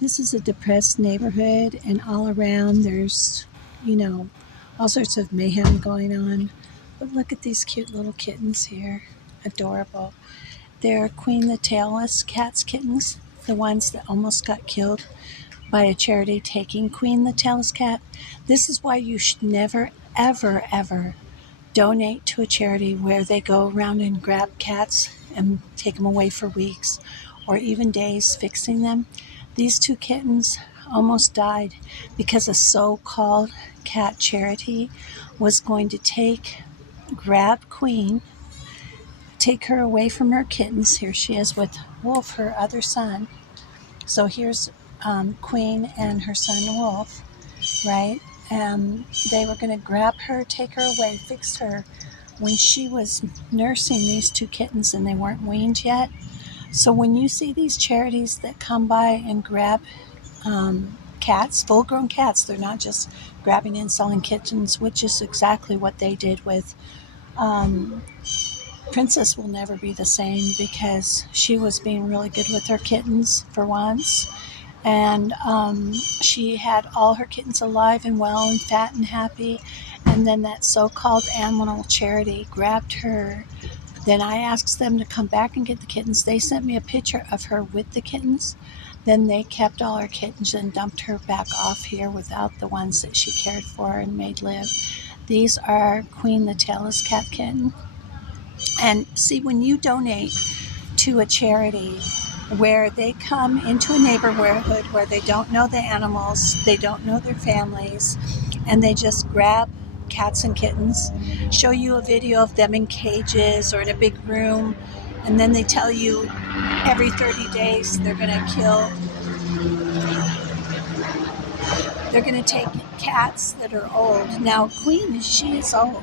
This is a depressed neighborhood, and all around there's, you know, all sorts of mayhem going on. But look at these cute little kittens here. Adorable. They're Queen the Tailless cat's kittens, the ones that almost got killed by a charity taking Queen the Tailless cat. This is why you should never, ever, ever donate to a charity where they go around and grab cats and take them away for weeks or even days fixing them. These two kittens almost died because a so-called cat charity was going to grab Queen, take her away from her kittens. Here she is with Wolf, her other son. So here's Queen and her son Wolf, right? They were going to grab her, take her away, fix her when she was nursing these two kittens and they weren't weaned yet. So when you see these charities that come by and grab cats, full-grown cats, they're not just grabbing and selling kittens, which is exactly what they did with um, Princess. Will never be the same because she was being really good with her kittens for once. And she had all her kittens alive and well and fat and happy. And then that so-called animal charity grabbed her. Then I asked them to come back and get the kittens. They sent me a picture of her with the kittens. Then they kept all her kittens and dumped her back off here without the ones that she cared for and made live. These are Queen the Tailless cat kitten. And see, when you donate to a charity where they come into a neighborhood where they don't know the animals, they don't know their families, and they just grab cats and kittens, show you a video of them in cages or in a big room, and then they tell you every 30 days they're going to take cats that are old. Now, Queen, she is old.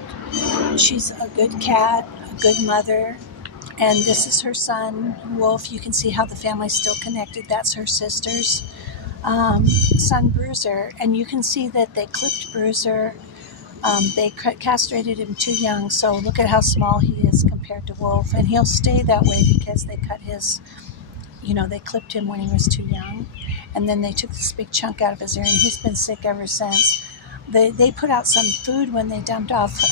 She's a good cat, a good mother, and this is her son, Wolf. You can see how the family's still connected. That's her sister's son, Bruiser. And you can see that they clipped Bruiser. They castrated him too young. So look at how small he is compared to Wolf. And he'll stay that way because they cut his, they clipped him when he was too young. And then they took this big chunk out of his ear, and he's been sick ever since. They put out some food when they dumped off.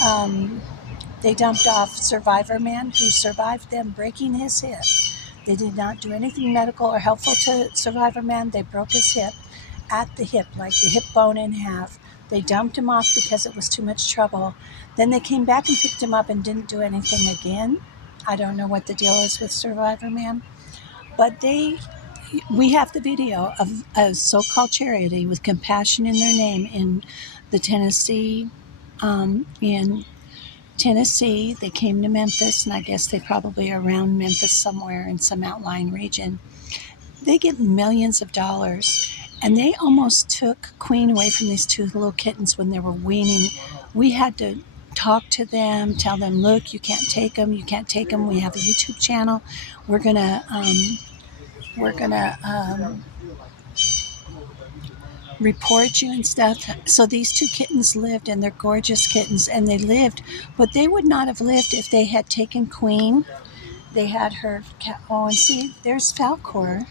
They dumped off Survivor Man, who survived them breaking his hip. They did not do anything medical or helpful to Survivor Man. They broke his hip at the hip, like the hip bone in half. They dumped him off because it was too much trouble. Then they came back and picked him up and didn't do anything again. I don't know what the deal is with Survivor Man. But we have the video of a so-called charity with compassion in their name the in Tennessee. They came to Memphis, and I guess they probably are around Memphis somewhere in some outlying region. They get millions of dollars, and they almost took Queen away from these two little kittens when they were weaning. We had to talk to them, tell them, look, you can't take them. You can't take them. We have a YouTube channel. We're gonna report you and stuff. So these two kittens lived, and they're gorgeous kittens, and they lived, but they would not have lived if they had taken Queen. They had her cat. Oh, and see, there's Falcor,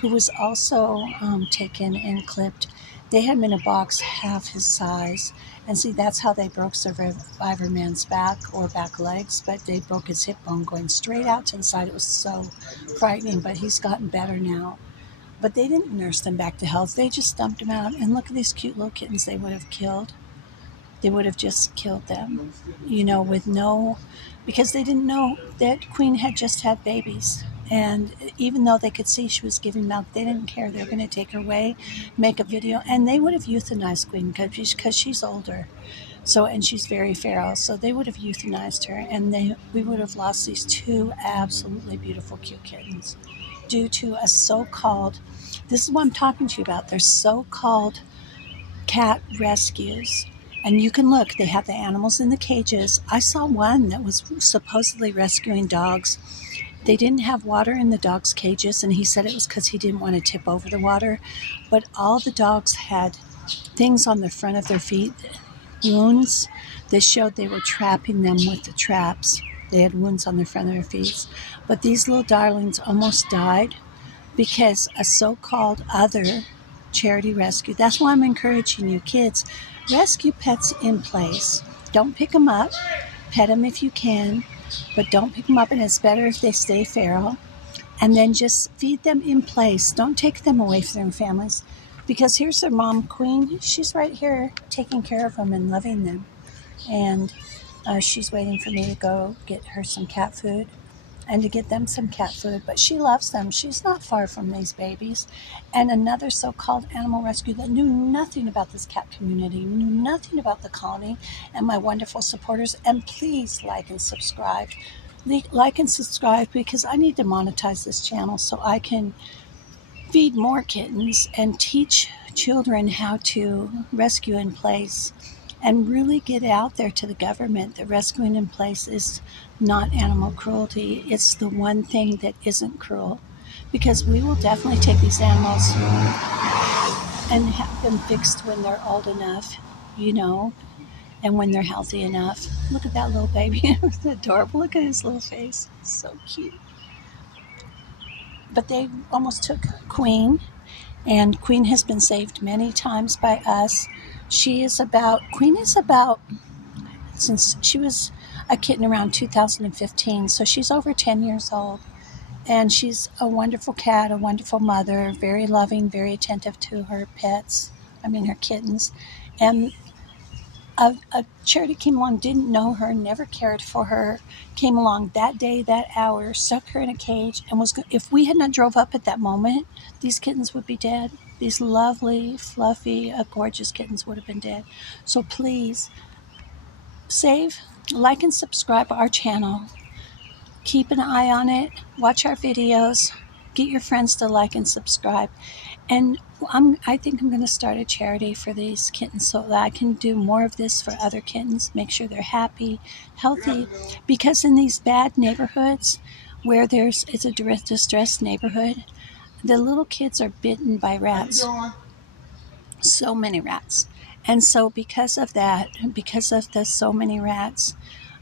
who was also taken and clipped. They had him in a box half his size. And see, that's how they broke Survivor Man's back or back legs, but they broke his hip bone going straight out to the side. It was so frightening, but he's gotten better now. But they didn't nurse them back to health. They just dumped them out. And look at these cute little kittens they would have killed. They would have just killed them, with no, because they didn't know that Queen had just had babies. And even though they could see she was giving milk, they didn't care. They were going to take her away, make a video, and they would have euthanized Queen because she's older. So, and she's very feral. So they would have euthanized her, and we would have lost these two absolutely beautiful, cute kittens due to a so-called, this is what I'm talking to you about, they're so-called cat rescues. And you can look, they have the animals in the cages. I saw one that was supposedly rescuing dogs. They didn't have water in the dogs' cages, and he said it was because he didn't want to tip over the water. But all the dogs had things on the front of their feet, wounds that showed they were trapping them with the traps. They had wounds on the front of their feet. But these little darlings almost died because a so-called other charity rescue, that's why I'm encouraging you kids, rescue pets in place. Don't pick them up. Pet them if you can, but don't pick them up, and it's better if they stay feral. And then just feed them in place. Don't take them away from their families, because here's their mom, Queen. She's right here taking care of them and loving them. And she's waiting for me to go get her some cat food and to get them some cat food. But she loves them. She's not far from these babies. And another so called animal rescue that knew nothing about this cat community, knew nothing about the colony, and my wonderful supporters. And please like and subscribe. Like and subscribe, because I need to monetize this channel so I can feed more kittens and teach children how to rescue in place, and really get out there to the government that rescuing in place is not animal cruelty. It's the one thing that isn't cruel, because we will definitely take these animals and have them fixed when they're old enough, you know, and when they're healthy enough. Look at that little baby. It's adorable. Look at his little face. It's so cute. But they almost took Queen, and Queen has been saved many times by us. Queen is about, since she was a kitten around 2015, so she's over 10 years old. And she's a wonderful cat, a wonderful mother, very loving, very attentive to her pets, her kittens. And a charity came along, didn't know her, never cared for her, came along that day, that hour, stuck her in a cage, and if we had not drove up at that moment, these kittens would be dead. These lovely, fluffy, gorgeous kittens would have been dead. So please, save, like, and subscribe our channel. Keep an eye on it. Watch our videos. Get your friends to like and subscribe. And I think I'm going to start a charity for these kittens so that I can do more of this for other kittens, make sure they're happy, healthy. Because in these bad neighborhoods where it's a distressed neighborhood, the little kids are bitten by rats. So many rats. And so because of that, because of the so many rats,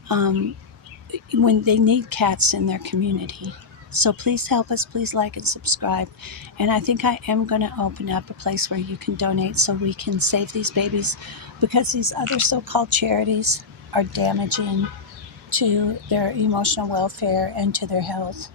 when they need cats in their community. So please help us, please like and subscribe. And I think I am going to open up a place where you can donate so we can save these babies, because these other so-called charities are damaging to their emotional welfare and to their health.